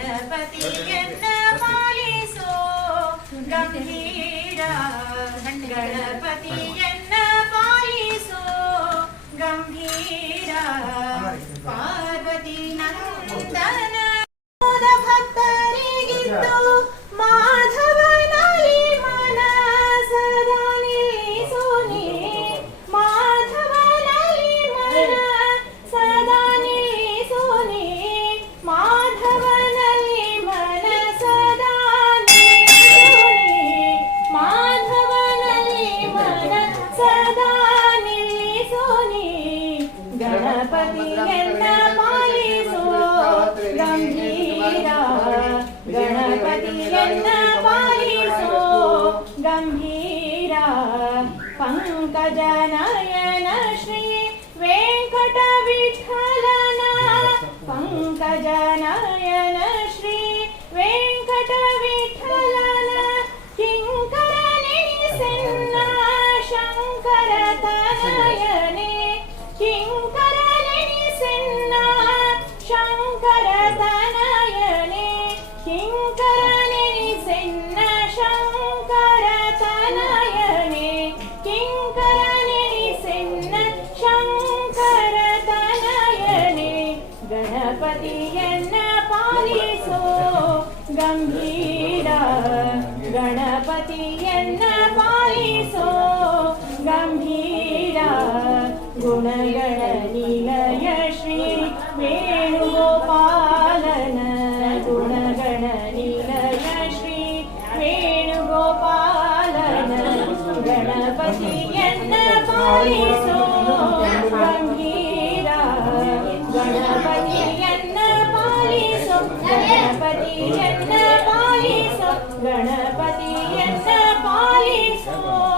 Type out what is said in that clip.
ಗಣಪತಿ ಕೆತ್ತ ಪಾಲಿಸೋ ಗಂಭೀರ ಗಣಪತಿಯನ್ನ ಪಾಲಿಸೋ ಗಂಭೀರ ಪಾರ್ವತಿ ನಂದನ கணபதி என்ன பாலிசோ கம்பீரா கணபதி என்ன பாலிசோ கம்பீரா பங்கஜ நயன ஸ்ரீ வெங்கட விட்லனா பங்கஜ நயன ஸ்ரீ வெங்கட விட்லனா கிங்கர சென்ன சங்கர தனயனே கம்பீரா கணபதி என்ன பாயிசோ கம்பீரா குணகண நிலய ஸ்ரீ வேணுகோபாலன குணகண நிலய ஸ்ரீ வேணுகோபாலன கணபதி என்ன பாயிசோ கம்பீரா கணபதி என்ன ಗಣಪತಿ ಎಂದ ಪಾಲಿಸೋ ಗಣಪತಿ ಎಂದ ಪಾಲಿಸೋ